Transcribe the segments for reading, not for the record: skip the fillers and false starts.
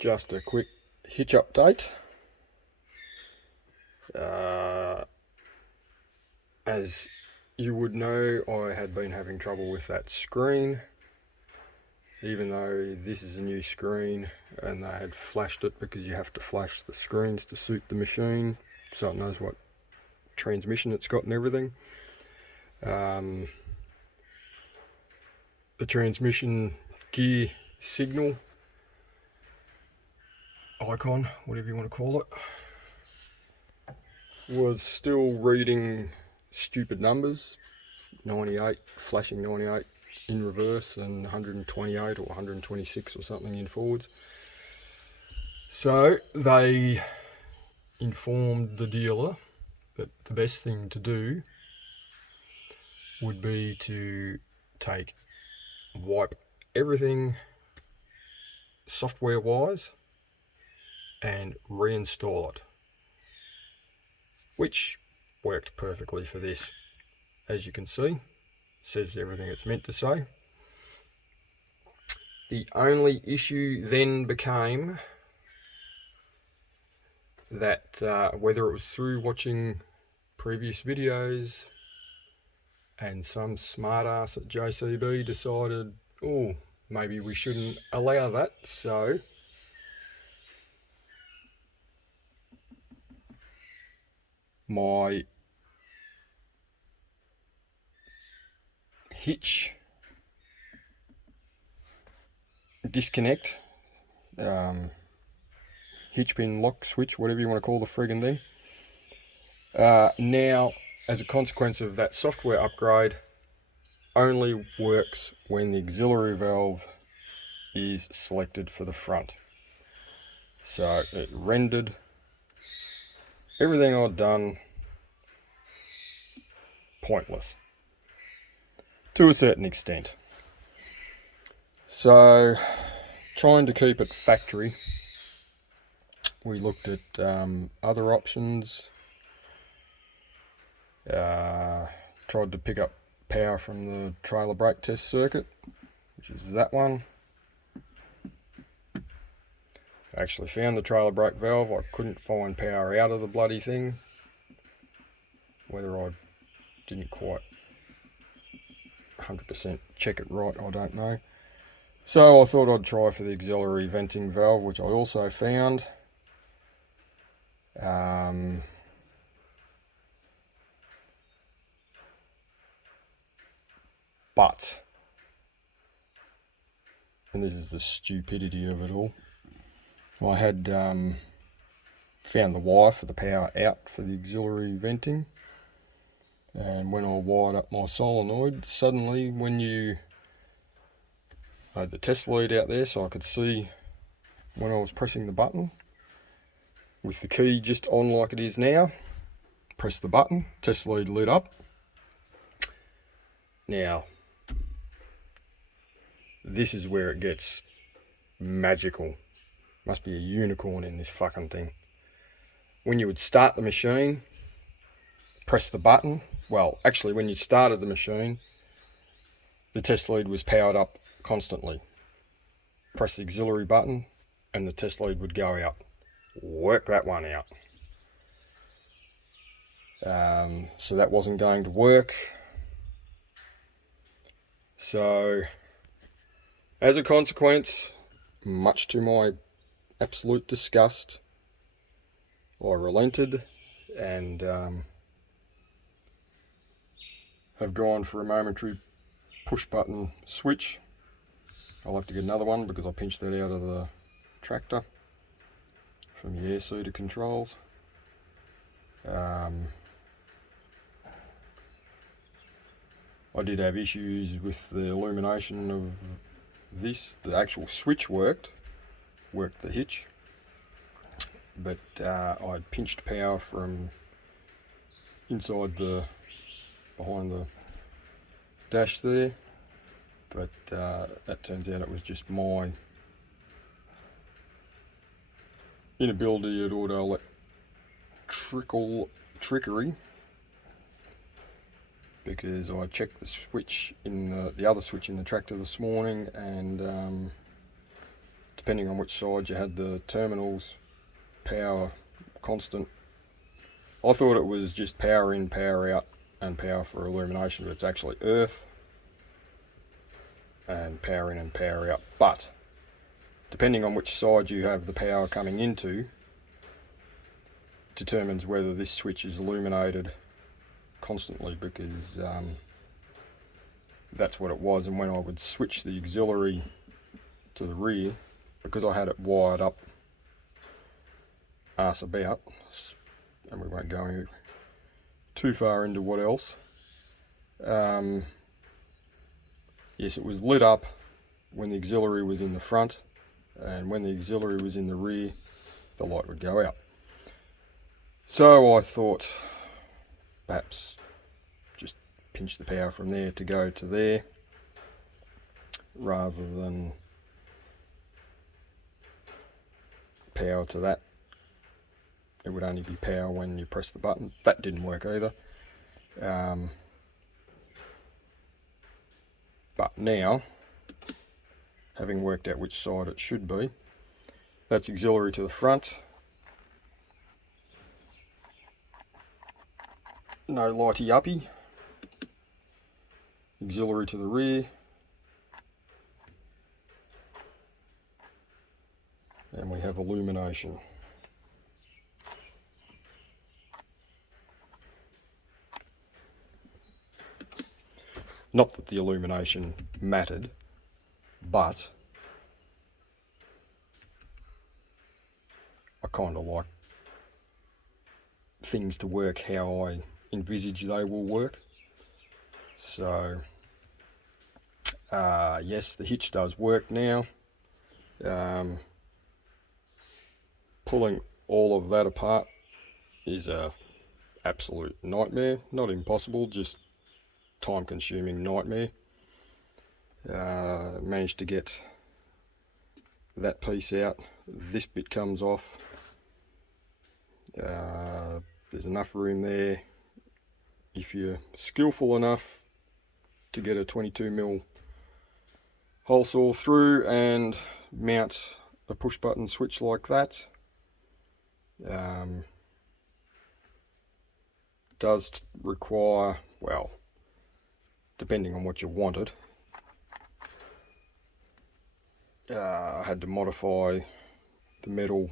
Just a quick hitch update. As you would know, I had been having trouble with that screen, even though this is a new screen and they had flashed it, because you have to flash the screens to suit the machine so it knows what transmission it's got and everything. The transmission gear signal icon, whatever you want to call it, was still reading stupid numbers, 98, flashing 98 in reverse and 128 or 126 or something in forwards. So they informed the dealer that the best thing to do would be to wipe everything software wise and reinstall it, which worked perfectly for this. As you can see, says everything it's meant to say. The only issue then became that whether it was through watching previous videos and some smartass at JCB decided, oh, maybe we shouldn't allow that, so my hitch disconnect, hitch pin lock switch, whatever you want to call the friggin' thing, now, as a consequence of that software upgrade, only works when the auxiliary valve is selected for the front. So it rendered everything I'd done pointless to a certain extent. So, trying to keep it factory, we looked at other options. Tried to pick up power from the trailer brake test circuit, which is that one. I actually found the trailer brake valve. I couldn't find power out of the bloody thing. Whether I didn't quite 100% check it right, I don't know. So I thought I'd try for the auxiliary venting valve, which I also found. But, and this is the stupidity of it all, I had found the wire for the power out for the auxiliary venting, and when I wired up my solenoid, suddenly I had the test lead out there so I could see when I was pressing the button with the key just on like it is now. Press the button, test lead lit up. Now, this is where it gets magical. Must be a unicorn in this fucking thing. When you would start the machine, press the button. Well, actually, when you started the machine, the test lead was powered up constantly. Press the auxiliary button and the test lead would go out. Work that one out. So that wasn't going to work. So, as a consequence, much to my absolute disgust, I relented and have gone for a momentary push button switch. I'll have to get another one because I pinched that out of the tractor from the air seeder controls. I did have issues with the illumination of this. The actual switch worked the hitch, but I pinched power from inside behind the dash there, but that turns out it was just my inability at auto trickery, because I checked the switch in the other switch in the tractor this morning, and depending on which side you had the terminals, power constant. I thought it was just power in, power out, and power for illumination, but it's actually earth and power in and power out. But depending on which side you have the power coming into determines whether this switch is illuminated constantly, because that's what it was. And when I would switch the auxiliary to the rear, because I had it wired up arse about, and we won't go too far into what else, yes, it was lit up when the auxiliary was in the front, and when the auxiliary was in the rear, the light would go out. So I thought perhaps just pinch the power from there to go to there, rather than power to that. It would only be power when you press the button. That didn't work either. But now, having worked out which side it should be, that's auxiliary to the front. No lighty uppy. Auxiliary to the rear. And we have illumination. Not that the illumination mattered, but I kind of like things to work how I envisage they will work. So yes, the hitch does work now. Pulling all of that apart is a absolute nightmare. Not impossible, just time-consuming nightmare. Managed to get that piece out. This bit comes off. There's enough room there if you're skillful enough to get a 22mm hole saw through and mount a push button switch like that. Does require, well, depending on what you wanted, I had to modify the metal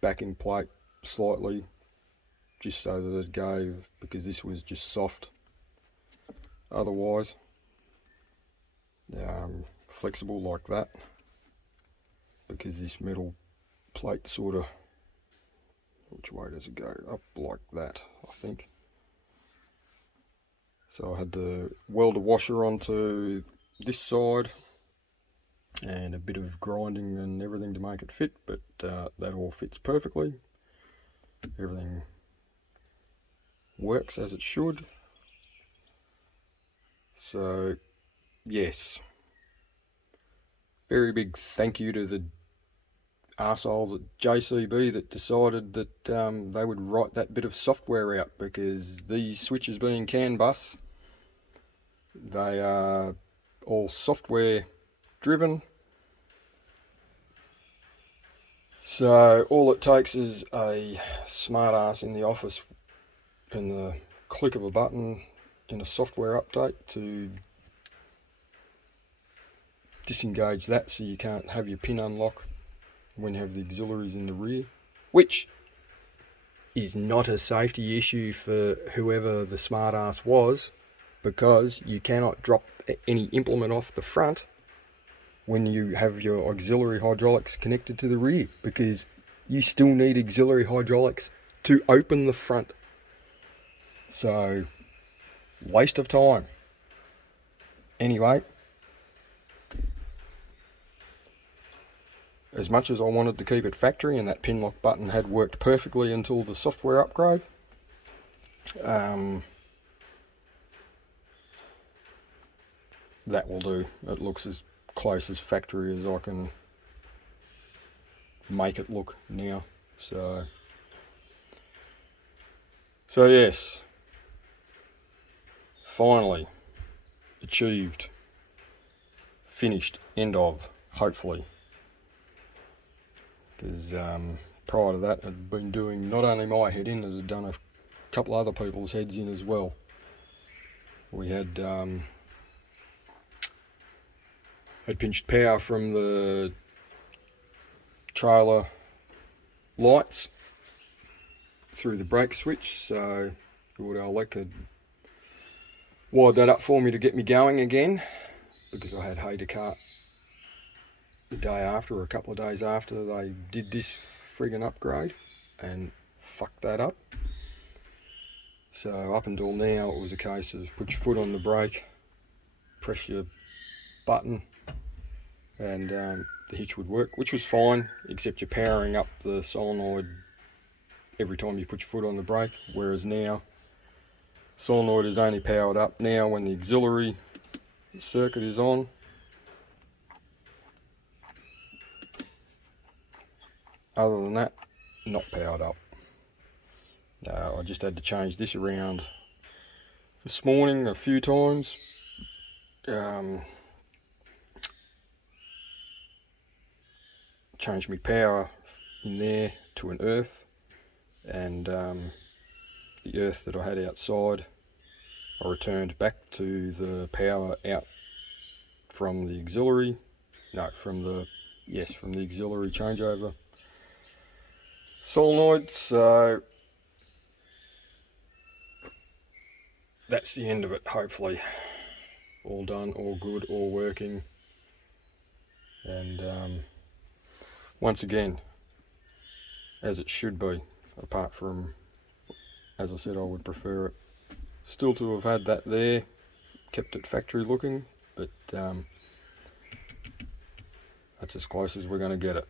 backing plate slightly, just so that it gave, because this was just soft otherwise, flexible like that, because this metal plate sort of, which way does it go? Up like that, I think. So I had to weld a washer onto this side and a bit of grinding and everything to make it fit, but that all fits perfectly. Everything works as it should. So yes, very big thank you to the arseholes at JCB that decided that they would write that bit of software out, because these switches being CAN bus, they are all software driven. So all it takes is a smart ass in the office and the click of a button in a software update to disengage that, so you can't have your pin unlock when you have the auxiliaries in the rear, which is not a safety issue for whoever the smart ass was, because you cannot drop any implement off the front when you have your auxiliary hydraulics connected to the rear, because you still need auxiliary hydraulics to open the front. So, waste of time. Anyway, as much as I wanted to keep it factory, and that pin lock button had worked perfectly until the software upgrade, that will do. It looks as close as factory as I can make it look now. So yes, finally achieved, finished, end of, hopefully, because prior to that I'd been doing not only my head in, I'd done a couple other people's heads in as well. We had pinched power from the trailer lights through the brake switch, so good old Alec had wired that up for me to get me going again, because I had hay to cart the day after, or a couple of days after they did this friggin' upgrade, and fucked that up. So up until now it was a case of put your foot on the brake, press your button, and the hitch would work, which was fine, except you're powering up the solenoid every time you put your foot on the brake, whereas now solenoid is only powered up now when the auxiliary circuit is on. Other than that, not powered up. I just had to change this around this morning a few times. Changed my power in there to an earth, and the earth that I had outside I returned back to the power out from the auxiliary, from the auxiliary changeover solenoid. So that's the end of it, hopefully. All done, all good, all working. And once again, as it should be, apart from, as I said, I would prefer it still to have had that there, kept it factory looking, but that's as close as we're going to get it.